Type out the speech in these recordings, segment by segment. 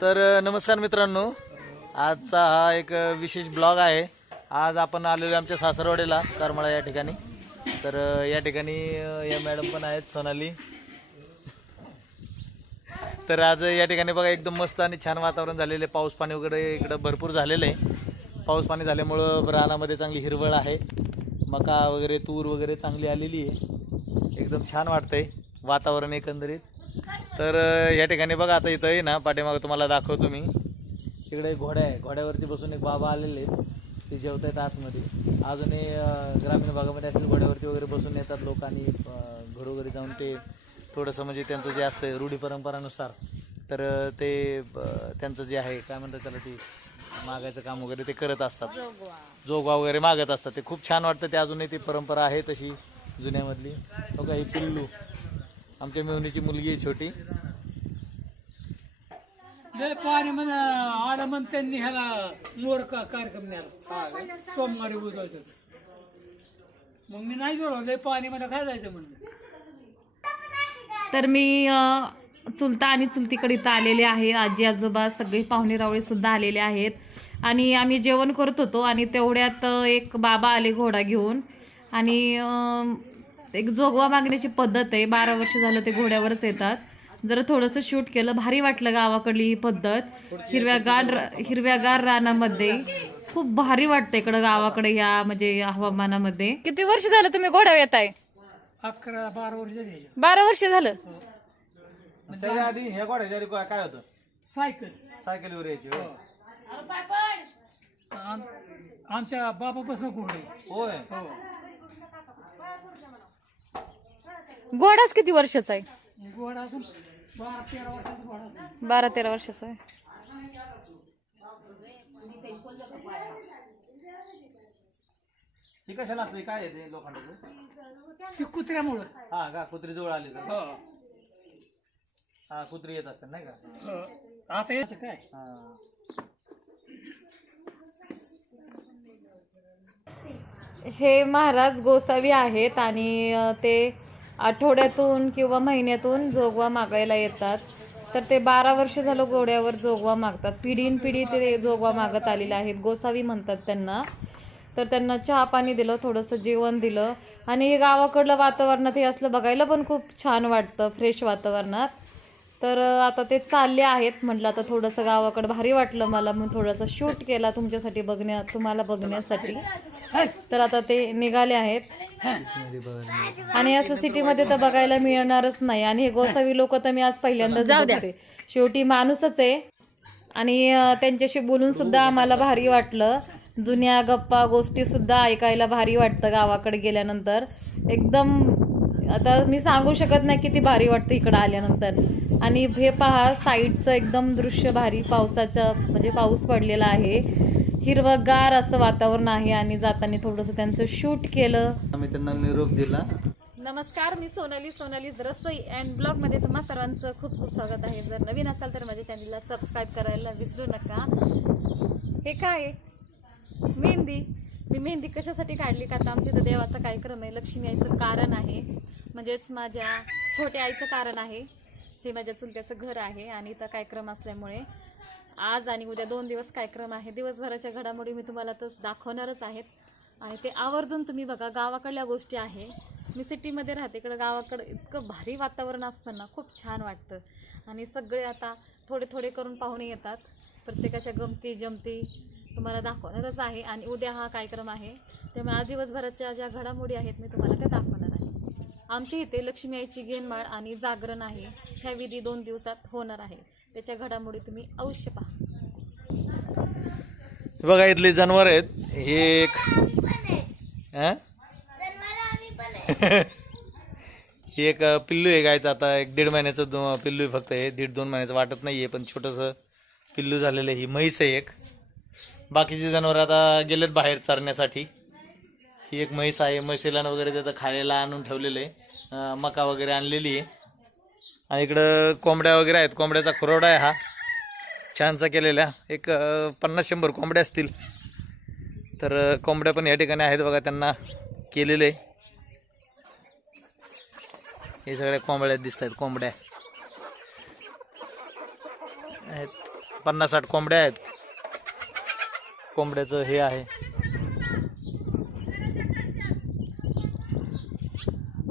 तर नमस्कार मित्रांनो. आजचा हा एक विशेष ब्लॉग आहे. आज आपण आलेलो आमच्या सासरवाडीला करमाळा या ठिकाणी. तर या ठिकाणी या मॅडम पण आहेत सोनाली. तर आज या ठिकाणी बघा एकदम मस्त आणि छान वातावरण झालेलं आहे. पाऊस पाणी वगैरे इकडं भरपूर झालेलं आहे. पाऊस पाणी झाल्यामुळं रानामध्ये चांगली हिरवळ आहे. मका वगैरे तूर वगैरे चांगली आलेली आहे. एकदम छान वाटतंय वातावरण एकंदरीत. तर या ठिकाणी बघा आता इथं आहे ना पाठीमागं तुम्हाला दाखवतो मी. तिकडे एक आहे. घोड्यावरती बसून एक बाबा आलेले आहेत. ते जेवत आहेत आतमध्ये अजूनही ग्रामीण भागामध्ये असेल घोड्यावरती वगैरे बसून येतात लोक आणि घरोघरी जाऊन ते थोडंसं म्हणजे त्यांचं जे असतं रूढी परंपरानुसार तर ते त्यांचं जे आहे काय म्हणतात त्याला ते मागायचं काम वगैरे ते करत असतात. जोगवा वगैरे मागत असतात. ते खूप छान वाटतं. ते अजूनही ती परंपरा आहे तशी जुन्यामधली. बघा ही पिल्लू. आमच्या मेहुणीची मुलगी आहे छोटी. लय पाणी म्हणजे आलं मग त्यांनी ह्याला मोर का कार्यक्रम न्याला सोमवारी उजवायचं मग मी नाही गेलो लय पाणी मला काय जायचं म्हणलं तर मी अ, चुलता आणि चुलतीकडे इथं आलेले आहे. आजी आजोबा सगळे पाहुणे रावळे सुद्धा आलेले आहेत. आणि आम्ही जेवण करत होतो आणि तेवढ्यात अ, एक बाबा आले घोडा घेऊन. आणि अ, एक जोगवा मागण्याची पद्धत आहे. बारा वर्ष झालं ते घोड्यावरच येतात. जरा थोडंसं शूट केलं भारी वाटलं गावाकडली ही पद्धत. हिरव्यागार हिरव्यागार रानामध्ये खूप भारी वाटतं इकडं गावाकडे या म्हणजे या हवामानामध्ये. किती वर्ष झालं तुम्ही घोड्यावर येत आहे अकरा बारा वर्ष झाली. बारा वर्ष झालं? त्याच्या आधी ह्या घोड्याच्या आधी काय होतं? सायकल. सायकलीवर यायची होय. आम- आमच्या घोडे. होय. हो. घोडाच किती वर्षाचा आहे? घोडा असून बारा तेरा वर्षाचा असेल. आहे. ही कशाला असते काय येते लोखंडाचं? ती कुत्र्यामुळं. हा का? कुत्री जवळ आली तर. हो. हा कुत्री येत असते नाही का? हो. आता येतं काय? हा. हे महाराज गोसावी आहेत आणि ते आठवड्यातून किंवा महिन्यातून जोगवा मागायला येतात. तर ते बारा वर्ष झालं घोड्यावर जोगवा मागतात. पिढीन पिढी ते जोगवा मागत आलेले आहेत. गोसावी म्हणतात त्यांना. तर त्यांना चहा पाणी दिलं थोडंसं जेवण दिलं. आणि हे गावाकडलं वातावरणात हे असलं बघायला पण खूप छान वाटतं फ्रेश वातावरणात. तर आता ते चालले आहेत. म्हटलं आता थोडंसं गावाकडं भारी वाटलं मला. मग थोडंसं शूट केला तुमच्यासाठी बघण्या तुम्हाला बघण्यासाठी. तर आता ते निघाले आहेत. आणि असं सिटीमध्ये तर बघायला मिळणारच नाही. आणि हे गोसावी लोक तर मी आज पहिल्यांदा जाऊ द्या. शेवटी माणूसच आहे. आणि त्यांच्याशी बोलून सुद्धा आम्हाला भारी वाटलं. जुन्या गप्पा गोष्टी सुद्धा ऐकायला भारी वाटतं गावाकडे गेल्यानंतर. एकदम आता मी सांगू शकत नाही किती भारी वाटतं इकडं आल्यानंतर. आणि हे पहा साईडचं एकदम दृश्य भारी पावसाचं म्हणजे पाऊस पडलेला आहे. हिरवगार असं वातावरण आहे आणि जाताना थोडंसं त्यांचं शूट केलं. आम्ही त्यांना निरोप दिला. नमस्कार मी सोनाली सोनाली रसोई अँड ब्लॉगमध्ये तुम्हा सर्वांचं खूप खूप स्वागत आहे. जर नवीन असाल तर माझ्या चॅनलला सबस्क्राईब करायला विसरू नका. हे काय? आहे? मेहंदी? मी मेहंदी कशासाठी काढली? का आता आमच्या इथं देवाचा कार्यक्रम आहे लक्ष्मी आईचं कारण आहे. म्हणजेच माझ्या छोट्या आईचं कारण आहे. हे माझ्या चुलत्याचं घर आहे आणि इथं कार्यक्रम असल्यामुळे आज आणि उद्या दोन दिवस कार्यक्रम आहे. दिवसभराच्या घडामोडी मी तुम्हाला तर दाखवणारच आहेत. आणि ते आवर्जून तुम्ही बघा गावाकडल्या गोष्टी आहे. मी सिटीमध्ये राहते इकडं गावाकडं इतकं भारी वातावरण असतं ना खूप छान वाटतं. आणि सगळे आता थोडे थोडे करून पाहुणे येतात. प्रत्येकाच्या गमती जमती तुम्हाला दाखवणारच आहे. आणि उद्या हा कार्यक्रम आहे. त्यामुळे आज दिवसभराच्या ज्या घडामोडी आहेत मी तुम्हाला त्या दाखवणार आहे. आमच्या इथे लक्ष्मी आईची घेनमाळ आणि जागरण आहे. ह्या विधी दोन दिवसात होणार आहे. त्याच्या घडामोडी तुम्ही अवश्य पहा. बघा इथले जनावर आहेत. हे एक हे एक पिल्लू आहे गायचं. आता एक दीड महिन्याचं दो- पिल्लू आहे फक्त हे. दीड दोन महिन्याचं वाटत नाही आहे पण छोटंसं पिल्लू झालेलं आहे. ही म्हैस आहे एक. बाकीचे जनावर आता गेलेत बाहेर चरण्यासाठी. ही एक म्हैस आहे. म्हैसेला वगैरे त्याचं खायला आणून ठेवलेलं आहे. मका वगैरे आणलेली आहे. आणि इकडं कोंबड्या वगैरे आहेत. कोंबड्याचा खुरवडा आहे हा. छानसा केलेला. एक पन्नास शंभर कोंबड्या असतील. तर कोंबड्या पण या ठिकाणी आहेत बघा त्यांना केलेले. हे सगळ्या कोंबड्या दिसत आहेत कोंबड्या. आहेत. पन्नास साठ कोंबड्या आहेत. कोंबड्याचं हे आहे.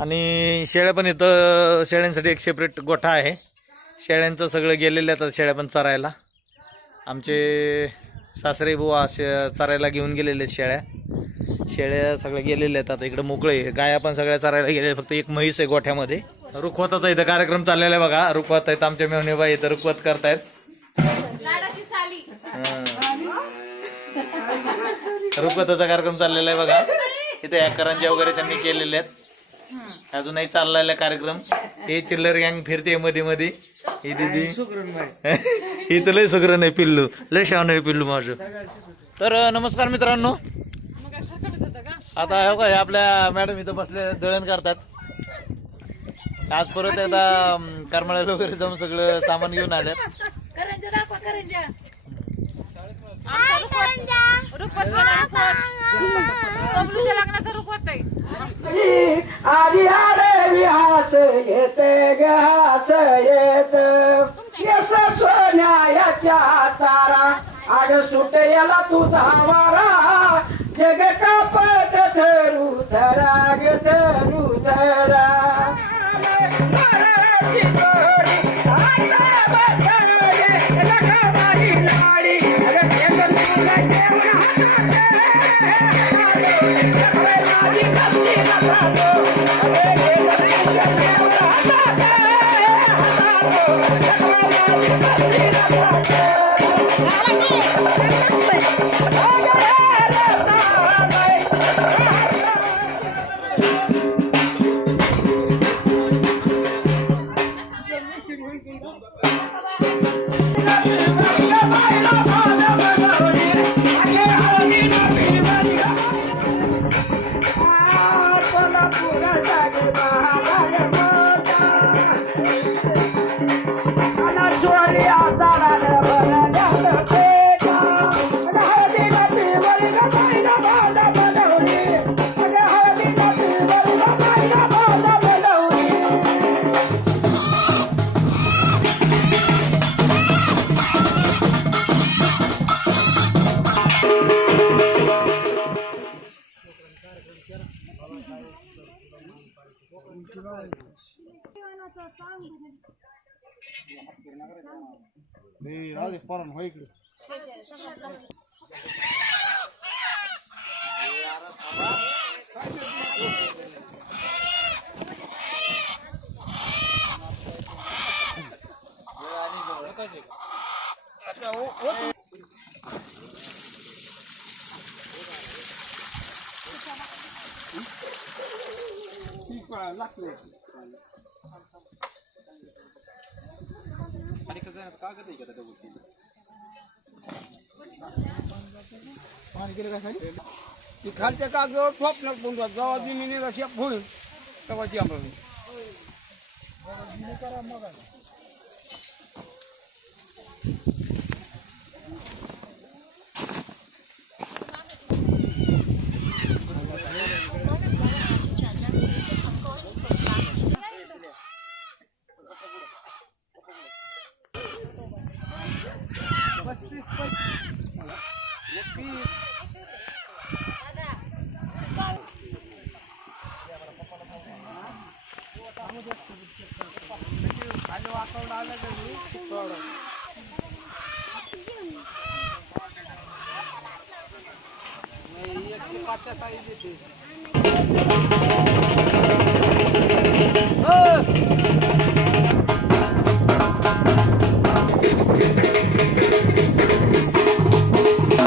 आणि शेळ्या पण इथं शेळ्यांसाठी एक सेपरेट गोठा आहे. शेळ्यांचं सगळं गेलेलं आहे आता शेळ्या पण चरायला. आमचे सासरे बुवा शे चरायला घेऊन गेलेले आहेत शेळ्या. शेळ्या सगळ्या गेलेल्या आहेत आता. इकडं मोकळे. गाया पण सगळ्या चरायला गेलेल्या. फक्त एक म्हैस आहे गोठ्यामध्ये. रुखवताचा इथं. कार्यक्रम चाललेला आहे बघा. रुखवत आहेत आमच्या मेहनेबाई इथं. रुखवत करतायत. रुखवताचा कार्यक्रम चाललेला आहे बघा. इथे या करंज्या वगैरे त्यांनी केलेले आहेत. अजूनही चाललेला कार्यक्रम. हे चिल्लर गँग फिरते मध्ये मध्ये ही दिदी. ही तर लय सुग्रण आहे पिल्लू. लय शान आहे पिल्लू माझं. तर नमस्कार मित्रांनो. आता हे बघा हे आपल्या मॅडम इथं बसले दळण करतात. आज परत अं, करमाळ्याला वगैरे जाऊन सगळं सामान घेऊन आल्यात. करंजा? दाखवा करंजा रुखवत केला रुखवत बबलूच्या लग्नाचा रुखवत आहे आधी आले विहास येते. गहास येत यस सोन्याच्या चारा आग सुटेला तुझा वारा जग कापत थरू धरा ग धरू धरा. Thank you. राजे फॉरन हो इकडे. ती खालच्या कागदावर ठोपणार पुन्हा जेव्हा जमिनीला शेप होईल तेव्हा ती आम्हाला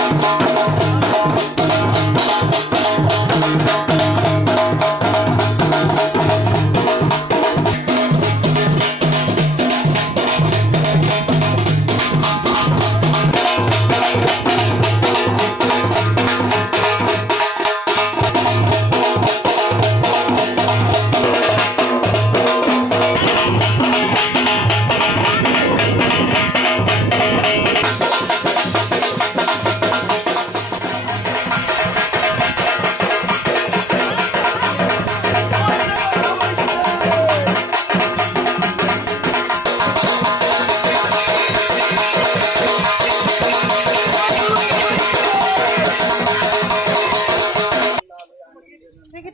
Oh!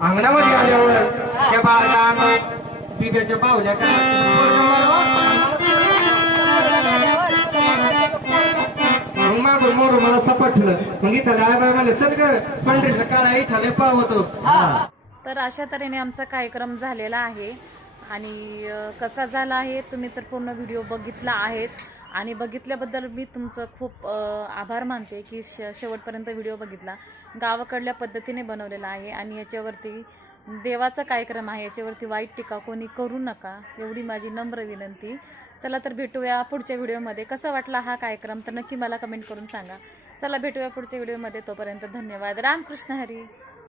अंगणामध्ये आल्यावर त्या बाळाला अंग बिब्याच्या बावल्या मग मागून मोर मला सपटलं मग इथं आय बाय मला चल ग पंढरीचा काळा इथं पावतो तर अशा तऱ्हेने आमचा कार्यक्रम झालेला आहे. आणि कसा झाला आहे तुम्ही तर पूर्ण व्हिडिओ बघितला आहेच. आणि बघितल्याबद्दल मी तुमचं खूप आभार मानते की श शेवटपर्यंत व्हिडिओ बघितला. गावाकडल्या पद्धतीने बनवलेला आहे आणि याच्यावरती देवाचा कार्यक्रम आहे. याच्यावरती वाईट टीका कोणी करू नका एवढी माझी नम्र विनंती. चला तर भेटूया पुढच्या व्हिडिओमध्ये. कसा वाटला हा कार्यक्रम? तर नक्की मला कमेंट करून सांगा. चला भेटूया पुढच्या व्हिडिओमध्ये. तोपर्यंत धन्यवाद. रामकृष्ण हरी.